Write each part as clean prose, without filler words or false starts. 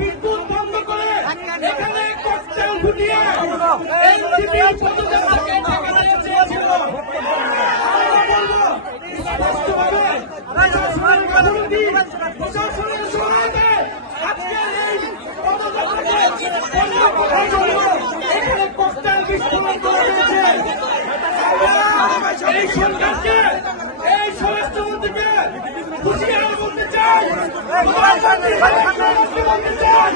বিদ্যুৎ বন্ধ করে এখানে ককটেল ফুটিয়ে এনসিপির পদযাত্রাকে ঠেকাতে চেয়েছিল। স্পষ্টভাবে প্রশাসনের সহায়তায় আজকের এই পদযাত্রাকে বন্ধ করার জন্য এখানে ককটেল বিস্ফোরণ করা হয়েছে। এই সরকারকে, এই স্বরাষ্ট্রমন্ত্রীকে হুঁশিয়ারি করতে চাই, বলতে চাই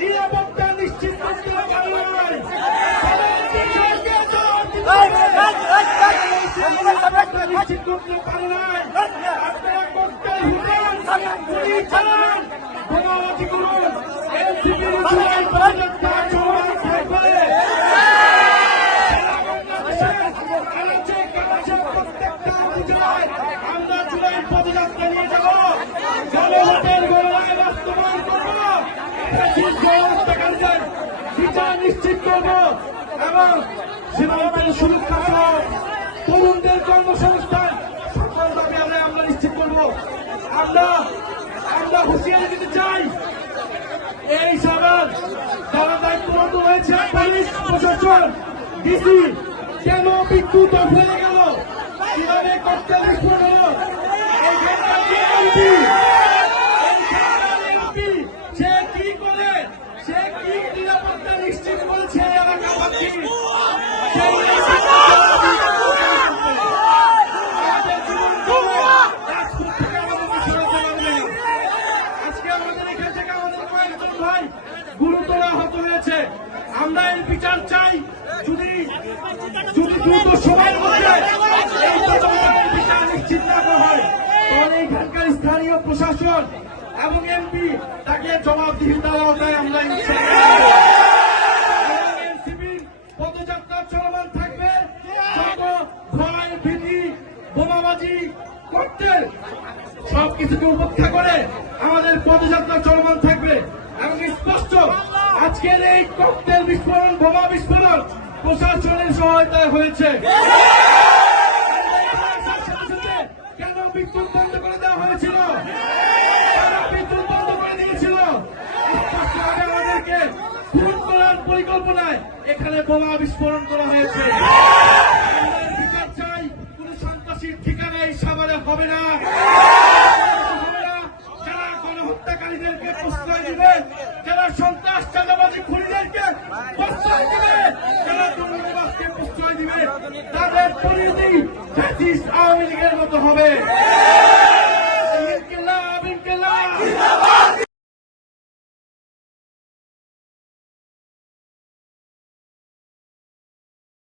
নিরাপত্তা নিশ্চিত করতে পারে নাই, নিশ্চিত করতে পারে নাই। আপনারা করতে গুলি চালান, বোমাবাজি করুন, এনসিপির প্রত্যেকটা উপজেলায় আমরা জুলাই পদযাত্রা নিয়ে যাব, জনমতের গণনায় বাস্তবায়ন করব, গণহত্যাকারীদের বিচার নিশ্চিত করব এবং সীমান্তের সুরক্ষা সহ তরুণদের কর্মসংস্থান সকল দাবি আমরা নিশ্চিত করব। আমরা হুঁশিয়ারি দিতে চাই, এই সবার যারা দায়িত্বরত রয়েছে, পুলিশ প্রশাসন, ডিসি, কেন বিদ্যুৎ অফ হয়ে গেল, কিভাবে ককটেল বিস্ফোরণ হলো, এইখানকার এমপি সে কি করে, সে কি নিরাপত্তা নিশ্চিত করেছে এলাকাবাসী, গুরুতর আহত হয়েছে। আমরা এর বিচার চাই, যদি দ্রুত সময়ের মধ্যে বিচার নিশ্চিত না করা হয় তাহলে এখানকার স্থানীয় প্রশাসন এবং এমপি তাকে জবাবদিহিতার আওতায় আমরা এনসিপির পদযাত্রা চলমান থাকবে। যত ভয়, ভীতি, বোমাবাজি করতে সবকিছুকে উপেক্ষা করে আমাদের পদযাত্রা চলমান থাকবে এবং স্পষ্ট আজকের এই ককটেল বিস্ফোরণ, বোমা বিস্ফোরণ প্রশাসনের সহায়তায় হয়েছে। কেন বিদ্যুৎ বন্ধ করে দেওয়া হয়েছিল, বিদ্যুৎ বন্ধ করে দিয়েছিল, স্পষ্টভাবে আমাদেরকে খুন করার পরিকল্পনায় এখানে বোমা বিস্ফোরণ করা হয়েছে। বিচার চাই, কোন সন্ত্রাসীর ঠিকানা এই সাভারে হবে না। যারা গণহত্যাকারীদেরকে প্রশ্রয় দিবে, যারা সন্ত্রাস চাঁদাবাজি খুনিদেরকে প্রশ্রয় দিবে, যারা দুর্নীতিবাজকে প্রশ্রয় দিবে, তাদের পরিণতি ফ্যাসিস্ট আওয়ামী লীগের মতো হবে।